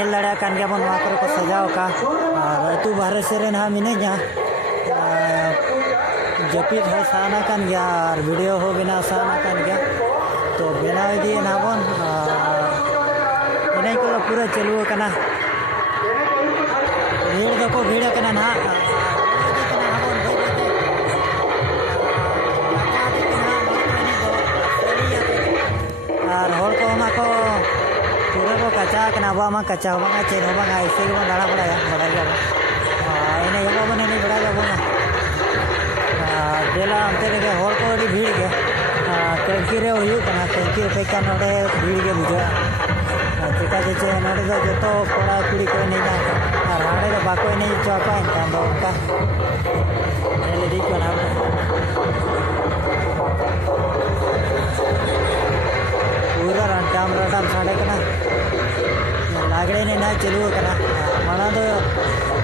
Nail दाड़ा कान गया बन माकर को सजाव का और अतु बाहर से रे ना मिनेजा जपित हो साना कान गया और वीडियो हो बिना साना कान गया तो बिना दिए ना बन इन्हें को पूरा चलू करना भीड़ दो को भीड़ करना ना और हर को हमा को पूरा को कच्चा करना अब कच्चा होगा चेन होगा ऐसे के दाड़ा पड़ा बड़ा जाब इन्हें जब बने नहीं बड़ा जाब देला अंते के हर को अड़ी भीड़ के टंकी रे होना टंकी फेंका नोड़े भीड़ के बुझा चिका चे नोड़े दो जो कड़ा कुड़ी को नहीं ना और हाड़े दो बाको नहीं चौका इनका दो उनका लेडी को ना पूरा रटाम रटाम साढ़े कना लागड़े ने ना चलू कना मना तो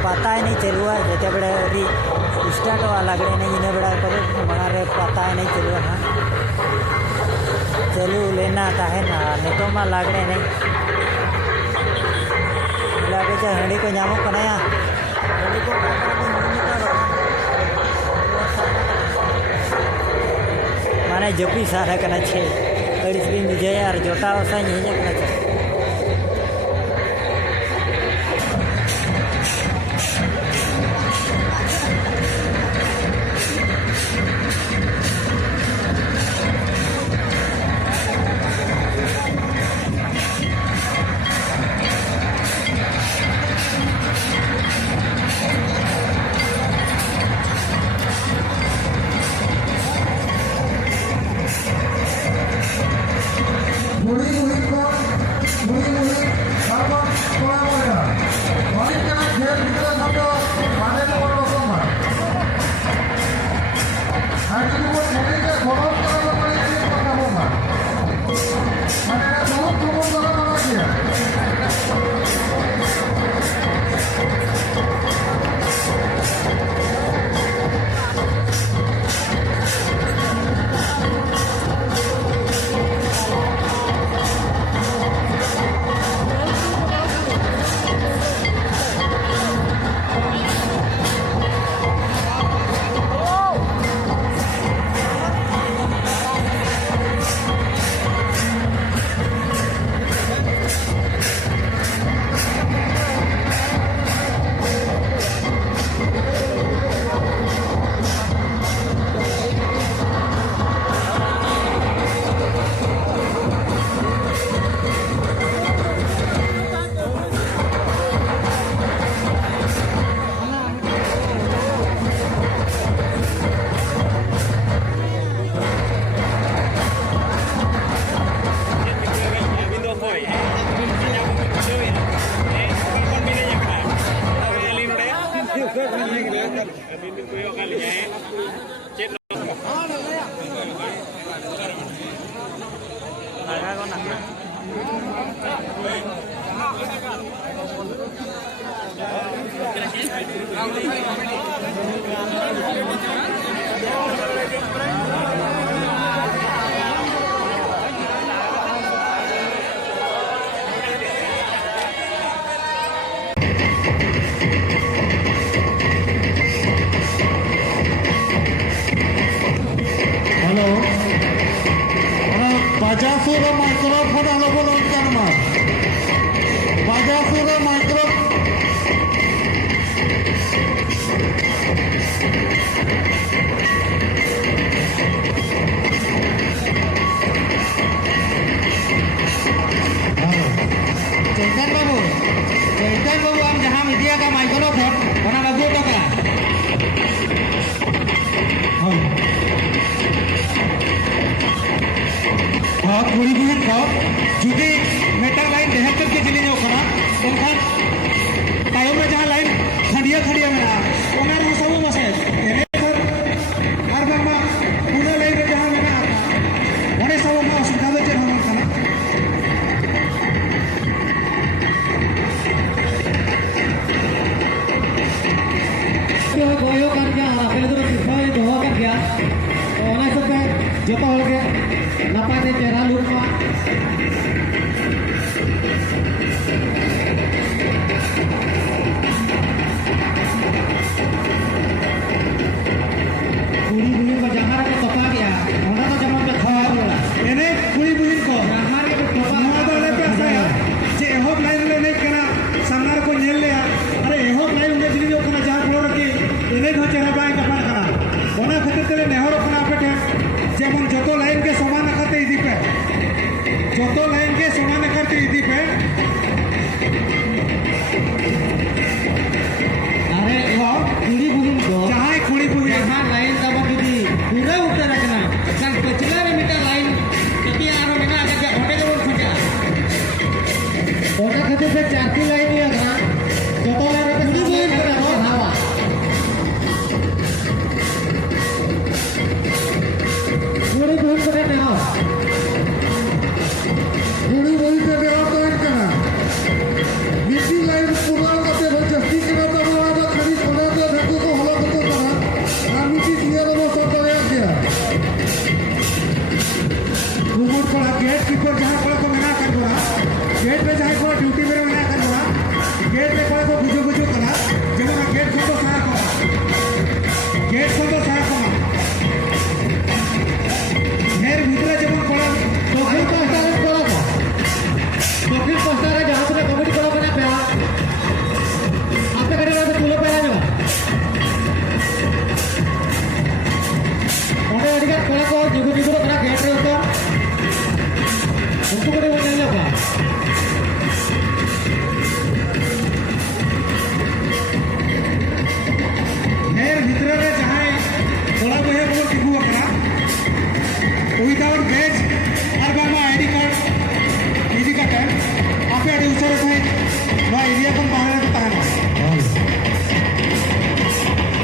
पता ही नहीं चलुआ जते बड़े अभी स्टार्ट हुआ लागड़े ने इन्हें बड़ा करे मना रे पता ही नहीं चलुआ हाँ चलू लेना है ना नितो मा लागड़े नहीं लागे चाहे हंडी को नामो कनाया हंडी को माने जपी सारा कना छे अड़ीस भी मुझे यार जोटा वसा नहीं करना Bajasura microphone alabon onkan ma. Bajasura microphone. Chaitan babu am jaham media ka microphone ona babu to ka. बहुत बड़ी भीड़ था जुदी मेटल लाइन देहतर के जिले जो खड़ा उनका टाइम में जहाँ लाइन खड़िया खड़िया में रहा उन्हें वो सब मसे सर हर बार पूरा लाइन में जहाँ में आता बड़े सब में असुविधा में चल रहा था तो गोयो कर गया पहले तो सिर्फ दो कर गया तो उन्हें सब जो तो हो गया नपाते चेहरा लूट खातिर से 4 लाइन ही है जो तो लाइन पे कुड़ी बुहिन करे हावा कुड़ी बुहिन करे ने हो कुड़ी बुहिन करे हो तो इनका मिट्टी लाइन पूरा करते हो जस्ती के ना तो वो खड़ी बना दे देखो तो हला तो करा मिट्टी दिया वो सब करे क्या घूमर पड़ा गेट कीपर जहां पड़ा को मना कर बोला गेट पे जाए को ड्यूटी में मना कर बोला गेट पे पड़ा को बुझो बुझो करा जब मैं गेट को तो सारा को गेट को तो सारा को मेरे भीतर जब पड़ा तो फिर तो सारा पड़ा तो फिर तो सारा जहां पे कमेटी पड़ा बना पे आपने करेगा तो तुलो पड़ा जब और अड़िया पड़ा को जिगो जिगो करा गेट रे तो उनको करे वो नहीं लगा मेरे भीतर में जहाँ बड़ा बहे वो टिकू अपना विदाउट बैच और बाबा आईडी कार्ड आपे अड़ी उचर थे वो एरिया को बाहर के ताना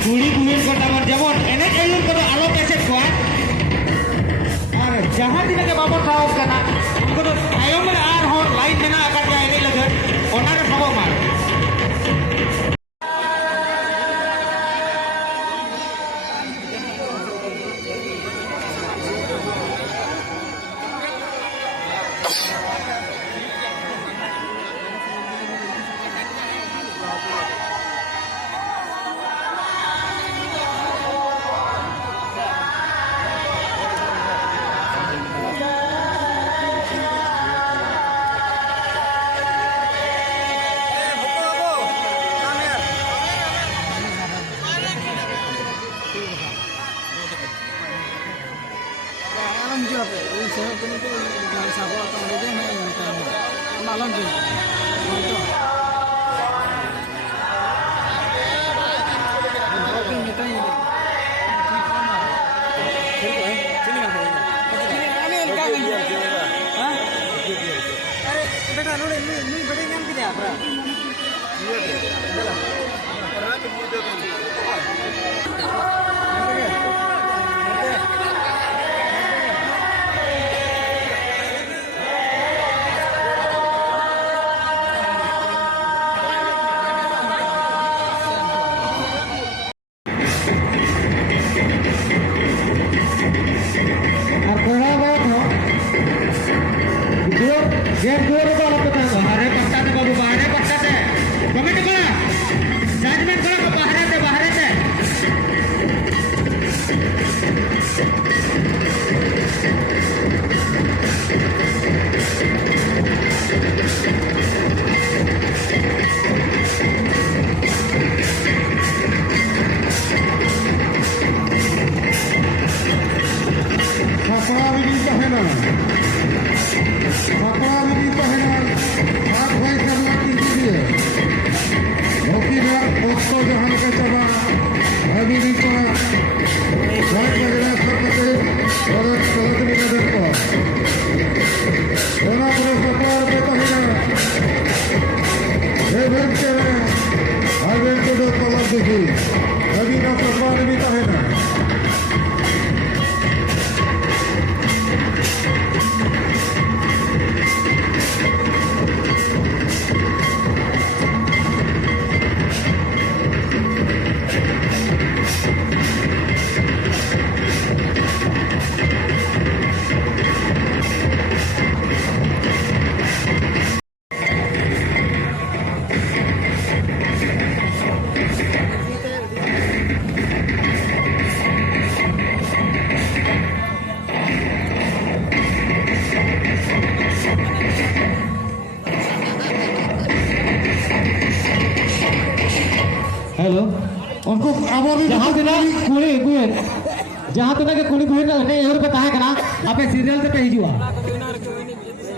कुड़ी बुहिन को टावर जेमन एने एलुन को आलो कैसे कोआ और जहां दिन के बाबा खाओ कना उनको तो आयो में आर हो लाइन में ना आकर जाए नहीं लगे ओना के सबो मार गेट जोर को लग पता है बाहर पट्टा दे बाबू बाहर पट्टा दे कमेंट करा जजमेंट करा बाहर दे खपड़ा भी पहना हाथ भाई करना कीजिए हॉकी में उसको जो हम के चबा अभी भी तो बहुत जगह सकते और गलत भी कर देखो दोनों पूरे सपोर्ट पे तो है ये बैंक के हर बैंक को जो कलर देखी अभी ना सपोर्ट भी तो है ना हेलो उनको जहाँ तिना कुड़ी बुहिन जहाँ तिना के कुड़ी बुहिन ने यहाँ पे ताहे कना आपे सीरियल से पे हिजुआ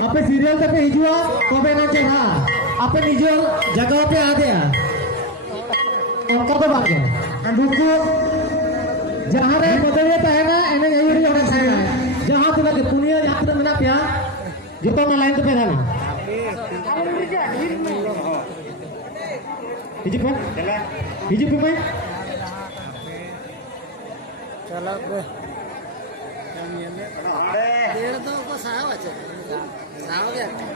आपे सीरियल से पे हिजुआ तो पे ना चला आपे निजो जगह पे आ गया उनका तो बात है उनको जहाँ रे बदले ताहे ना एने यही रे होना चाहिए जहाँ तिना के पुनिया जहाँ तिना मिला पिया जो तो ना लाइन पे रहना हिजू पे हिजू पे भाई चलो डेढ़ तो को साहब अच्छा साहब क्या